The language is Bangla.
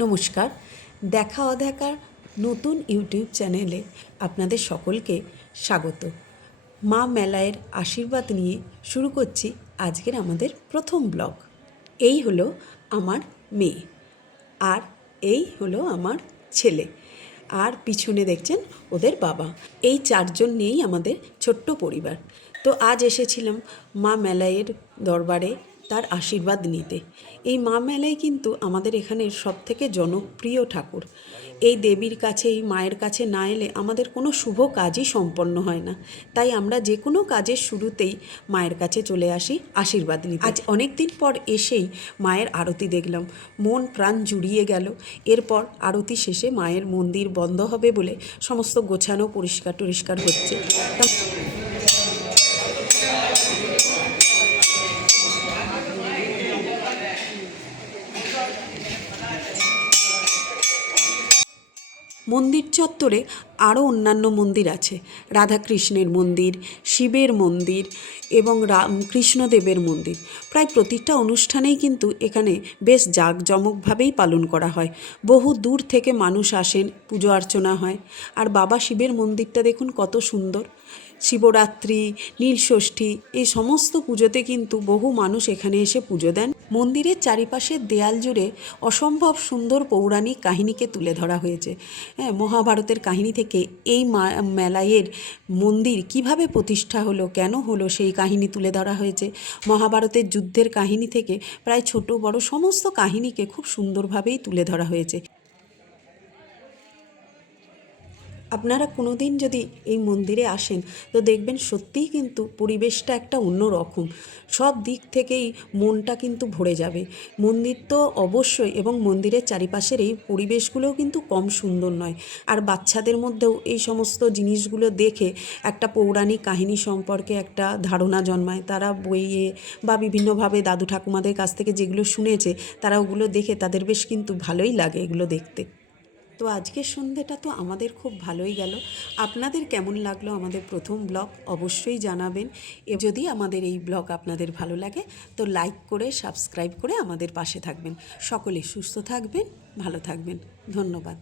নমস্কার। দেখা অদেখার নতুন ইউটিউব চ্যানেলে আপনাদের সকলকে স্বাগত। মা মেলায়ের আশীর্বাদ নিয়ে শুরু করছি আজকের আমাদের প্রথম ব্লগ। এই হলো আমার মেয়ে, আর এই হলো আমার ছেলে, আর পিছনে দেখছেন ওদের বাবা। এই চারজন নিয়েই আমাদের ছোট্ট পরিবার। তো আজ এসেছিলাম মা মেলায়ের দরবারে তার আশীর্বাদ নিতে। এই মা মেলাই কিন্তু আমাদের এখানের সবথেকে জনপ্রিয় ঠাকুর। এই দেবীর কাছে, এই মায়ের কাছে না এলে আমাদের কোনো শুভ কাজই সম্পন্ন হয় না। তাই আমরা যে কোনো কাজের শুরুতেই মায়ের কাছে চলে আসি আশীর্বাদ নিতে। আজ অনেক দিন পর এসেই মায়ের আরতি দেখলাম, মন প্রাণ জুড়িয়ে গেল। এরপর আরতি শেষে মায়ের মন্দির বন্ধ হবে বলে সমস্ত গোছানো পরিষ্কার টরিষ্কার হচ্ছে। মন্দির চত্বরে আরও অন্যান্য মন্দির আছে। রাধাকৃষ্ণের মন্দির, শিবের মন্দির এবং কৃষ্ণদেবের মন্দির। প্রায় প্রতিটা অনুষ্ঠানেই কিন্তু এখানে বেশ জাঁকজমকভাবেই পালন করা হয়। বহু দূর থেকে মানুষ আসেন, পুজো অর্চনা হয়। আর বাবা শিবের মন্দিরটা দেখুন কত সুন্দর। শিবরাত্রি, নীলষষ্ঠী এই সমস্ত পুজোতে কিন্তু বহু মানুষ এখানে এসে পুজো দেন। মন্দিরের চারিপাশের দেয়াল জুড়ে অসম্ভব সুন্দর পৌরাণিক কাহিনীকে তুলে ধরা হয়েছে। হ্যাঁ, মহাভারতের কাহিনী থেকে এই মেলায়ের মন্দির কিভাবে প্রতিষ্ঠা হলো, কেন হলো, সেই কাহিনী তুলে ধরা হয়েছে। মহাভারতের যুদ্ধের কাহিনী থেকে প্রায় ছোট বড় সমস্ত কাহিনীকে খুব সুন্দরভাবেই তুলে ধরা হয়েছে। আপনারা কোনো দিন যদি এই মন্দিরে আসেন তো দেখবেন সত্যিই কিন্তু পরিবেশটা একটা অন্য রকম। সব দিক থেকেই মনটা কিন্তু ভরে যাবে। মন্দির তো অবশ্যই, এবং মন্দিরের চারিপাশের এই পরিবেশগুলোও কিন্তু কম সুন্দর নয়। আর বাচ্চাদের মধ্যেও এই সমস্ত জিনিসগুলো দেখে একটা পৌরাণিক কাহিনী সম্পর্কে একটা ধারণা জন্মায়। তারা বইয়ে বা বিভিন্নভাবে দাদু ঠাকুমাদের কাছ থেকে যেগুলো শুনেছে, তারা ওগুলো দেখে তাদের বেশ কিন্তু ভালোই লাগে এগুলো দেখতে। তো আজকের সন্ধ্যেটা তো আমাদের খুব ভালোই গেল। আপনাদের কেমন লাগলো আমাদের প্রথম ব্লগ অবশ্যই জানাবেন। যদি আমাদের এই ব্লগ আপনাদের ভালো লাগে তো লাইক করে, সাবস্ক্রাইব করে আমাদের পাশে থাকবেন। সকলে সুস্থ থাকবেন, ভালো থাকবেন। ধন্যবাদ।